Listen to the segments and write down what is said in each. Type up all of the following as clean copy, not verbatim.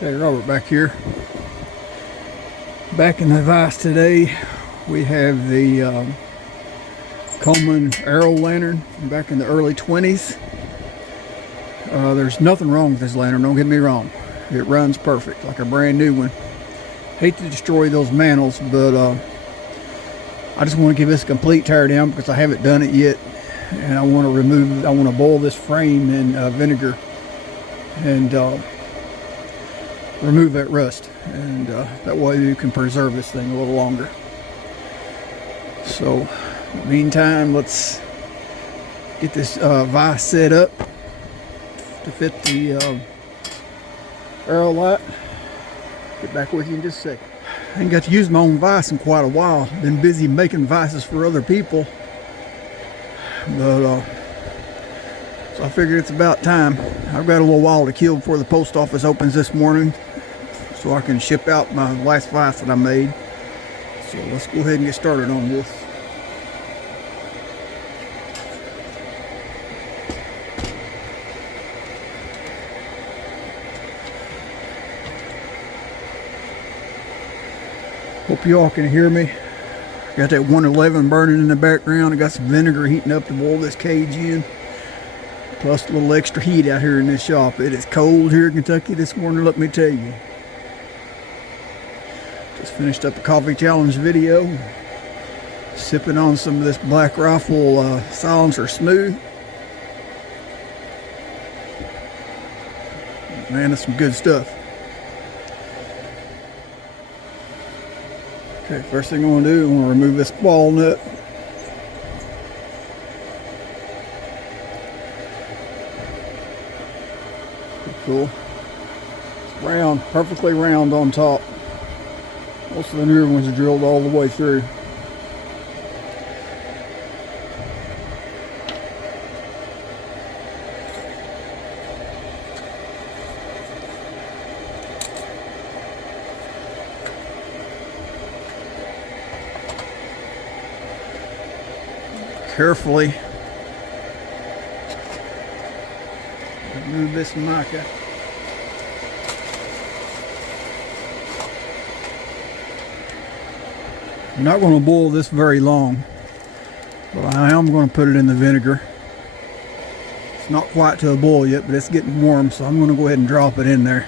Hey, Robert back here. Back in the vise today, we have the Coleman Arrow Lantern back in the early 20s. There's nothing wrong with this lantern, don't get me wrong. It runs perfect, like a brand new one. Hate to destroy those mantles, but I just want to give this a complete tear down because I haven't done it yet. And I want to boil this frame in vinegar and remove that rust, and that way you can preserve this thing a little longer. So in the meantime, let's get this vise set up to fit the arrow light. Get back with you in just a second. I ain't got to use my own vise in quite a while. Been busy making vices for other people, but so I figured it's about time. I've got a little while to kill before the post office opens this morning, so I can ship out my last vise that I made. So let's go ahead and get started on this. Hope you all can hear me. Got that 111 burning in the background. I got some vinegar heating up to boil this cage in. Plus a little extra heat out here in this shop. It is cold here in Kentucky this morning, let me tell you. Just finished up a coffee challenge video. Sipping on some of this Black Rifle Silencer Smooth. Man, that's some good stuff. Okay, first thing I want to do, I want to remove this ball nut. Cool. It's round, perfectly round on top. Most of the newer ones are drilled all the way through. Carefully remove this mica. I'm not going to boil this very long, but I am going to put it in the vinegar. It's not quite to a boil yet, but it's getting warm, so I'm going to go ahead and drop it in there.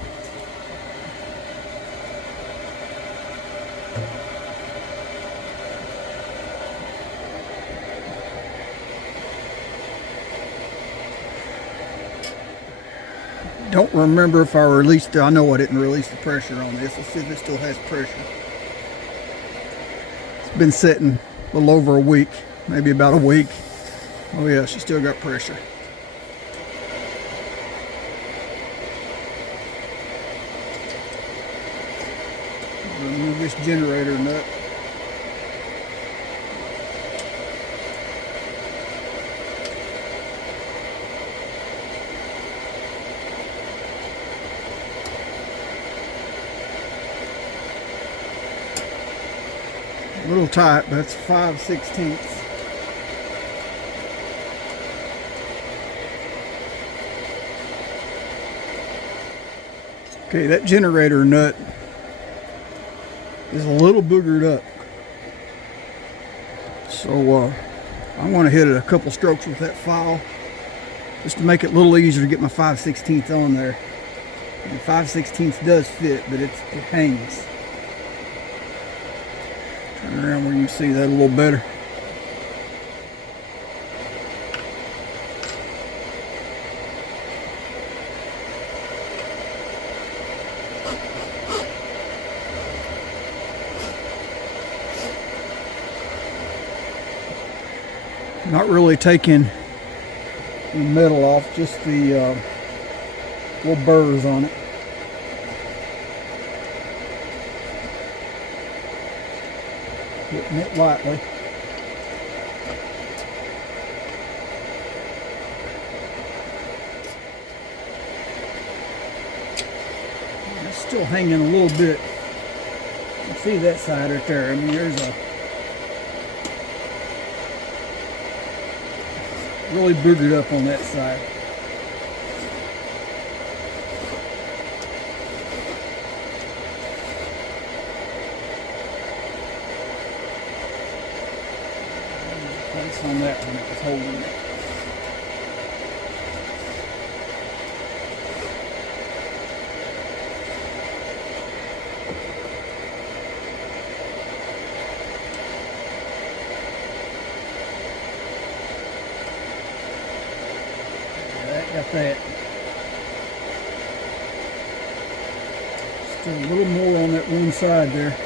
Don't remember if I released I know I didn't release the pressure on this. Let's see if it still has pressure. It's been sitting a little over a week, maybe about a week. Oh yeah, she still got pressure. Remove this generator nut. A little tight, but it's 5/16. Okay, that generator nut is a little boogered up. So I want to hit it a couple strokes with that file just to make it a little easier to get my 5/16 on there. And 5/16 does fit, but it hangs. Turn around where you can see that a little better. Not really taking the metal off, just the little burrs on it. Hitting it lightly. It's still hanging a little bit. You can see that side right there. I mean, there's a really boogered up on that side. grease on that one that was holding it. Got that. Still a little more on that one side there.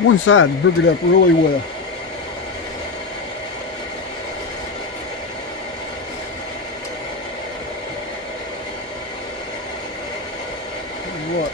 One side boogered up really well. What?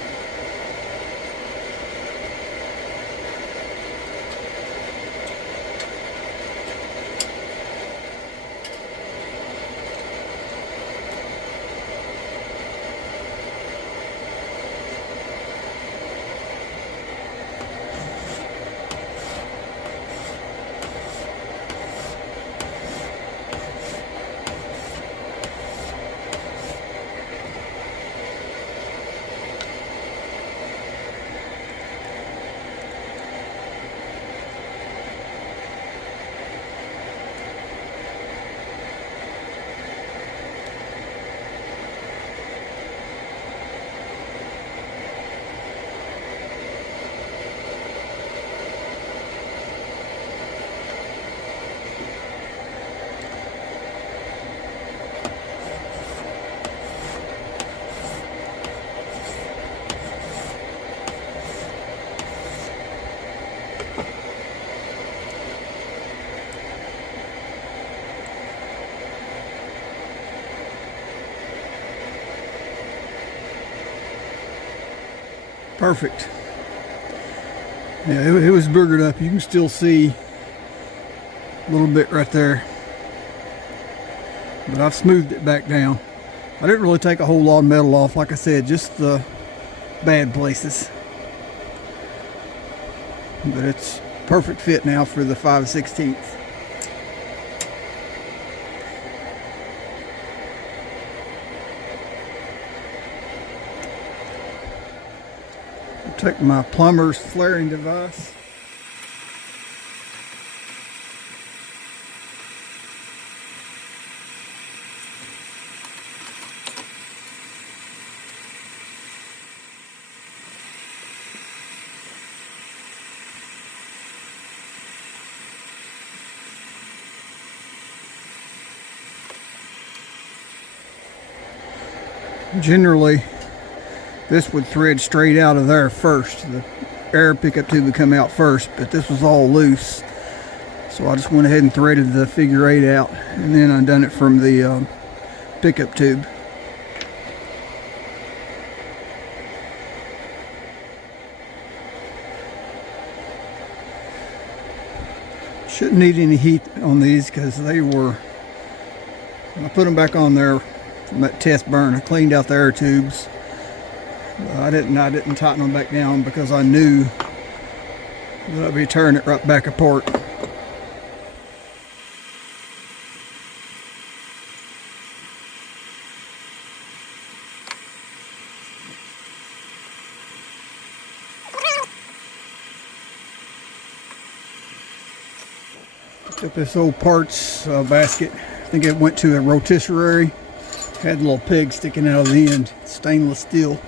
Perfect. Yeah, it was boogered up. You can still see a little bit right there, but I've smoothed it back down. I didn't really take a whole lot of metal off, like I said, just the bad places. But it's perfect fit now for the 5/16. Take my plumber's flaring device. Generally, this would thread straight out of there first. The air pickup tube would come out first, but this was all loose. So I just went ahead and threaded the figure 8 out and then undone it from the pickup tube. Shouldn't need any heat on these because they were, when I put them back on there from that test burn, I cleaned out the air tubes. I didn't tighten them back down because I knew that I'd be tearing it right back apart. Picked up this old parts basket. I think it went to a rotisserie. Had a little peg sticking out of the end, stainless steel.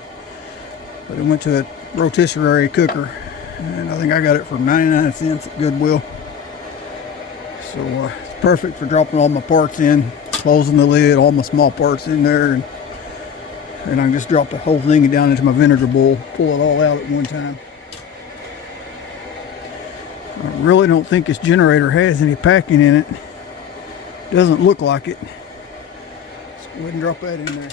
But it went to a rotisserie cooker, and I think I got it for 99 cents at Goodwill. So it's perfect for dropping all my parts in. closing the lid, all my small parts in there, and I can just drop the whole thing down into my vinegar bowl, pull it all out at one time. I really don't think this generator has any packing in it. Doesn't look like it. Let's go ahead and drop that in there.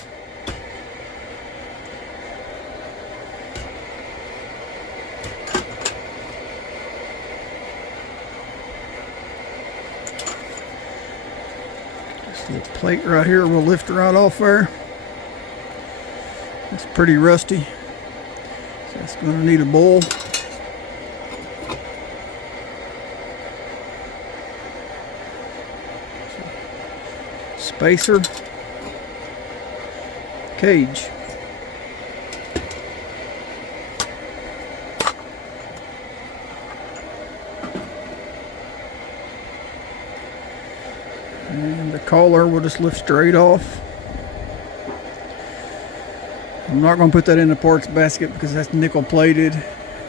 This little plate right here will lift right off there. It's pretty rusty, so it's going to need a bowl. Spacer, cage. And the collar will just lift straight off. I'm not going to put that in the parts basket because that's nickel plated,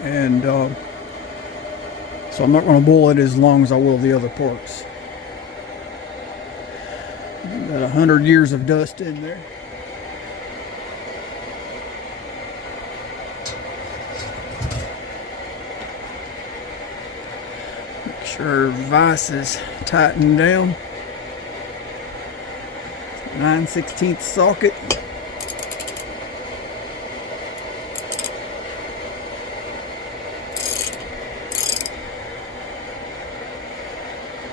and so I'm not going to boil it as long as I will the other parts. Got 100 years of dust in there. Make sure vise is tightened down. 9/16 socket.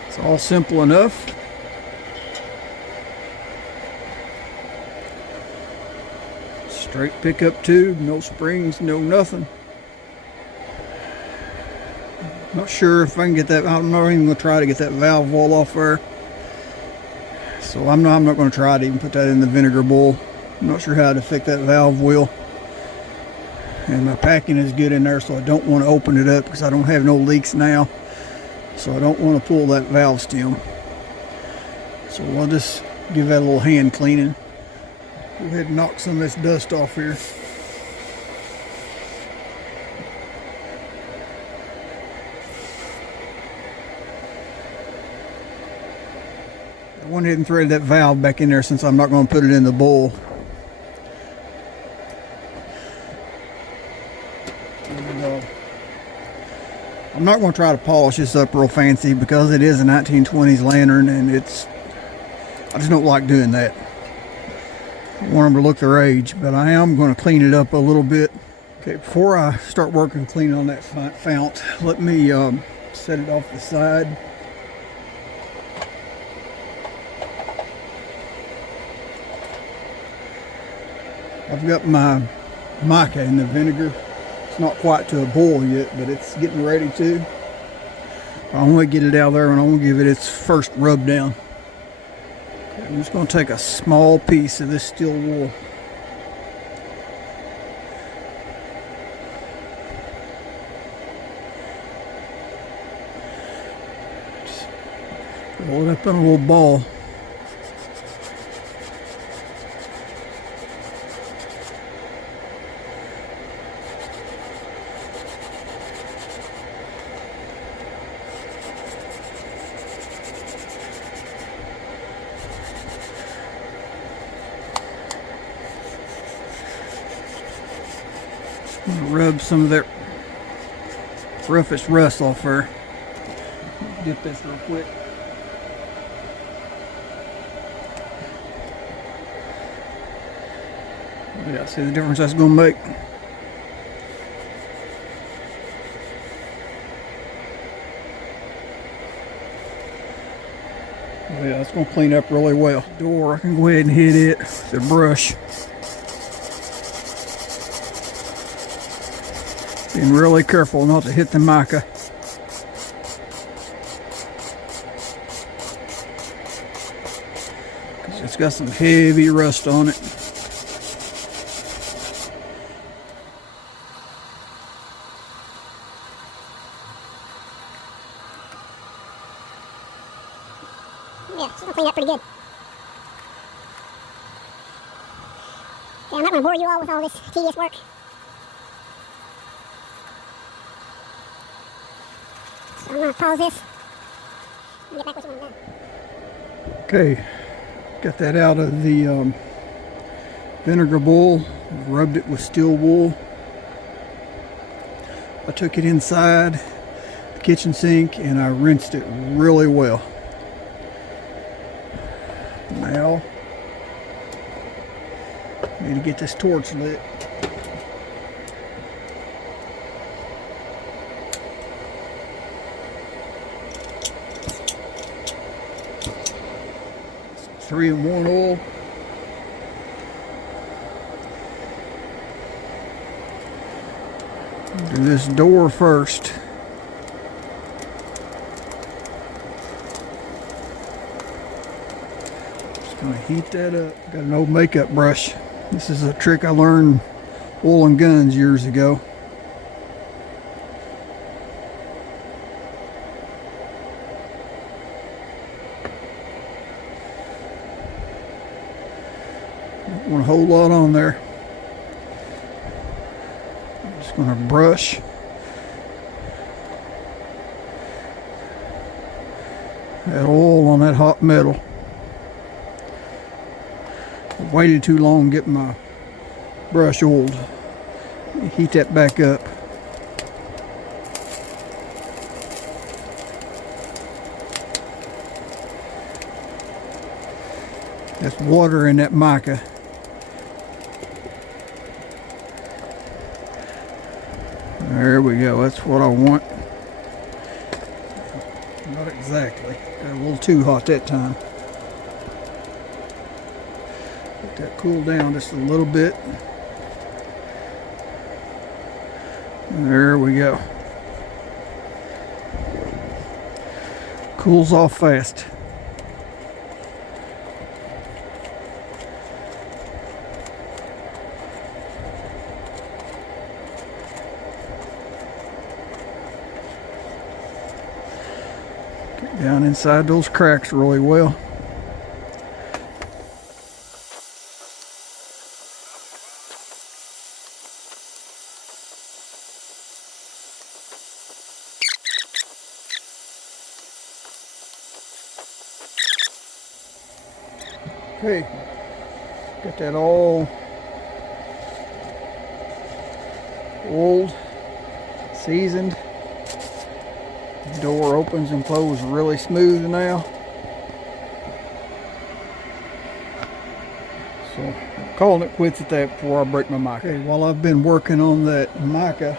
It's all simple enough. Straight pickup tube, no springs, no nothing. Not sure if I can get that. I'm not even going to try to get that valve wall off there. So I'm not going to try to even put that in the vinegar bowl. I'm not sure how to fix that valve wheel. And my packing is good in there, so I don't want to open it up because I don't have no leaks now. So I don't want to pull that valve stem. So I'll just give that a little hand cleaning. Go ahead and knock some of this dust off here. I went ahead and threaded that valve back in there since I'm not going to put it in the bowl. And, I'm not going to try to polish this up real fancy because it is a 1920s lantern, and I just don't like doing that. I want them to look their age, but I am going to clean it up a little bit. Okay, before I start working clean on that fount, let me set it off the side. I've got my mica in the vinegar. It's not quite to a boil yet, but it's getting ready to. I want to get it out there and I want to give it its first rub down. I'm just going to take a small piece of this steel wool. Just roll it up in a little ball. I'm going to rub some of that roughest rust off there. Dip this real quick. Yeah, see the difference that's going to make. Yeah, it's going to clean up really well. Door, I can go ahead and hit it with the brush. Being really careful not to hit the mica. Because it's got some heavy rust on it. Yeah, it's gonna clean up pretty good. Okay, I'm not gonna bore you all with all this tedious work. So I'm gonna pause this and get back with you when I'm done. Okay, Got that out of the vinegar bowl, rubbed it with steel wool. I took it inside the kitchen sink and I rinsed it really well. Now, I need to get this torch lit. Some 3-in-1 oil. Do this door first. Just gonna heat that up. Got an old makeup brush. This is a trick I learned oil and guns years ago. Don't want a whole lot on there. Going to brush that oil on that hot metal. I waited too long to get my brush oiled. Heat that back up. That's water in that mica. There we go, that's what I want. Not exactly, got a little too hot that time. Let that cool down just a little bit. There we go. Cools off fast. Down inside those cracks really well. Okay, got that all oiled, seasoned. The door opens and closes really smooth now. So I'm calling it quits at that before I break my mica. Okay, while I've been working on that mica,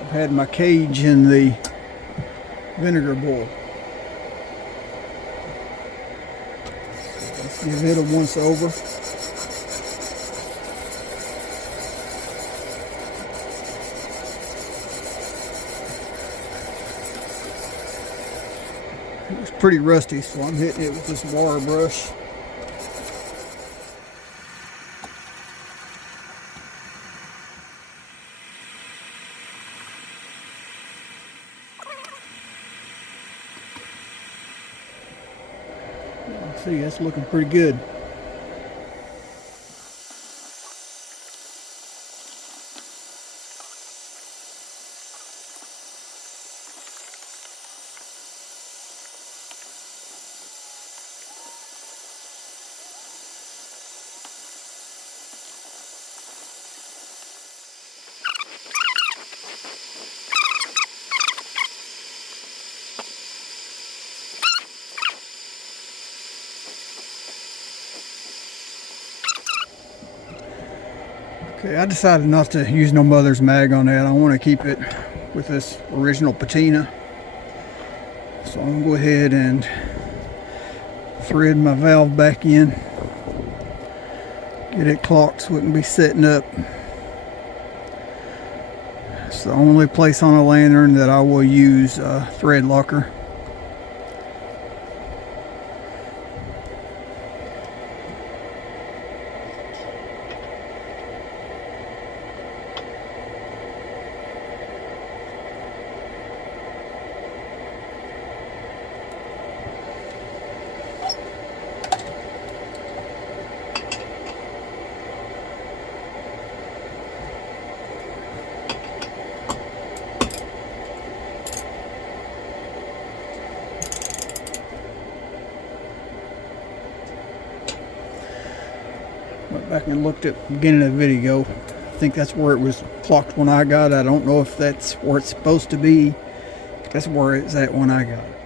I've had my cage in the vinegar bowl. So let's give it a once over. It was pretty rusty, so I'm hitting it with this wire brush. See, that's looking pretty good. Okay, I decided not to use no mother's mag on that. I want to keep it with this original patina. So I'm going to go ahead and thread my valve back in. Get it clocked so it can be setting up. It's the only place on a lantern that I will use a thread locker. back and looked at the beginning of the video. I think that's where it was clocked when I got it. I don't know if that's where it's supposed to be. That's where it's at when I got it.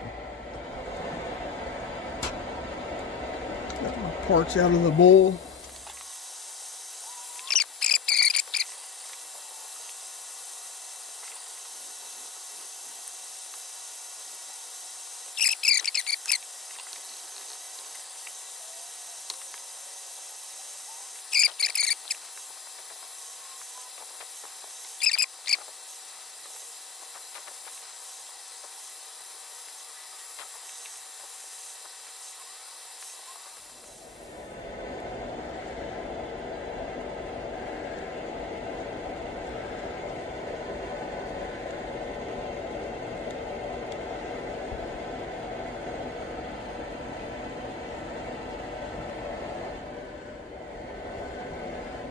Got my parts out of the bowl.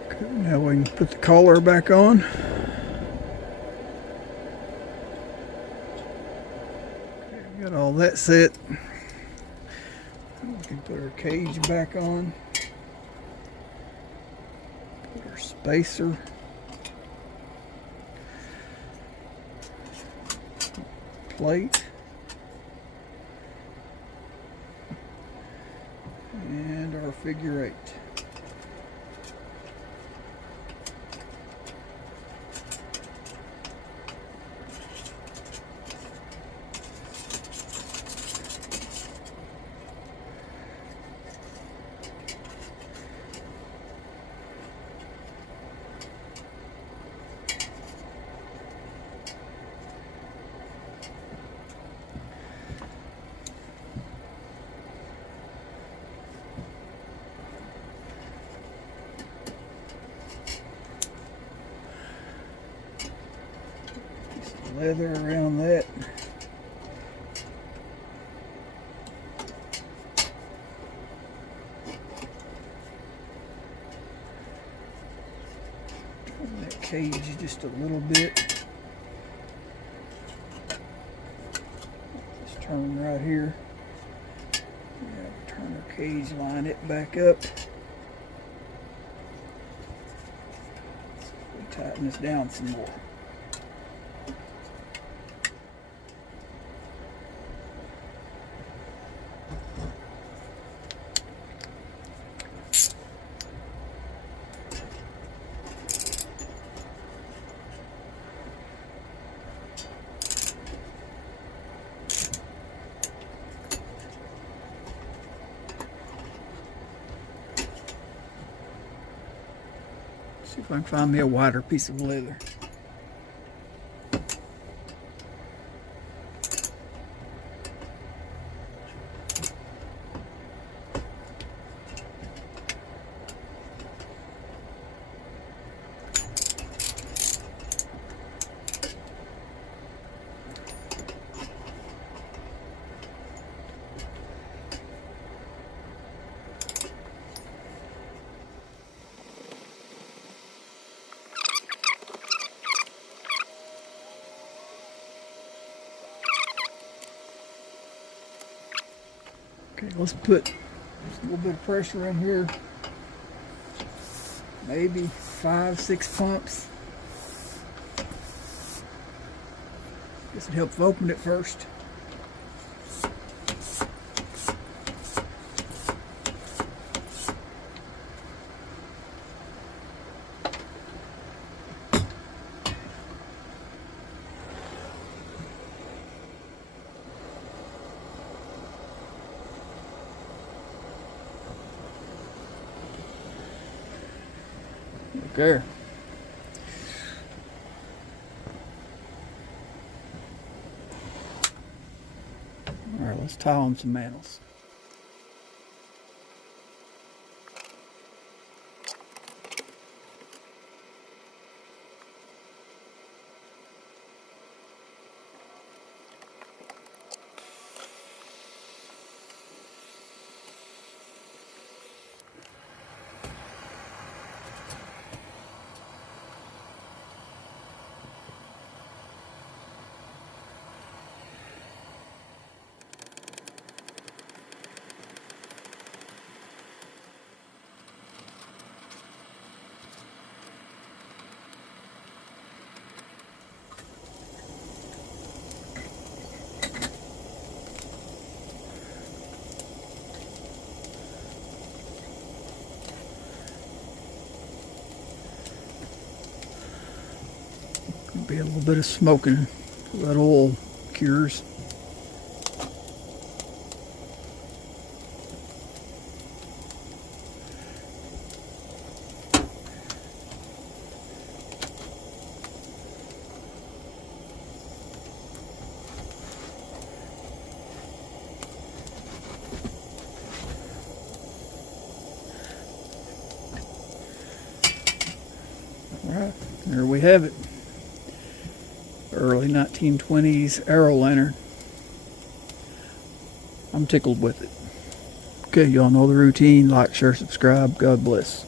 Okay, now we can put the collar back on. Okay, got all that set. We can put our cage back on. Put our spacer. Plate. And our figure 8. Leather around that. Turn that cage just a little bit. Just turn right here. Turn our cage, line it back up. We tighten this down some more. See if I can find me a wider piece of leather. Okay, let's put just a little bit of pressure in here. Maybe 5-6 pumps. This would help open it first. Okay. All right, let's tie on some mantles. Be a little bit of smoking so that oil cures. Alright, there we have it. Early 1920s arrow lantern. I'm tickled with it. Okay, y'all know the routine. Like, share, subscribe. God bless.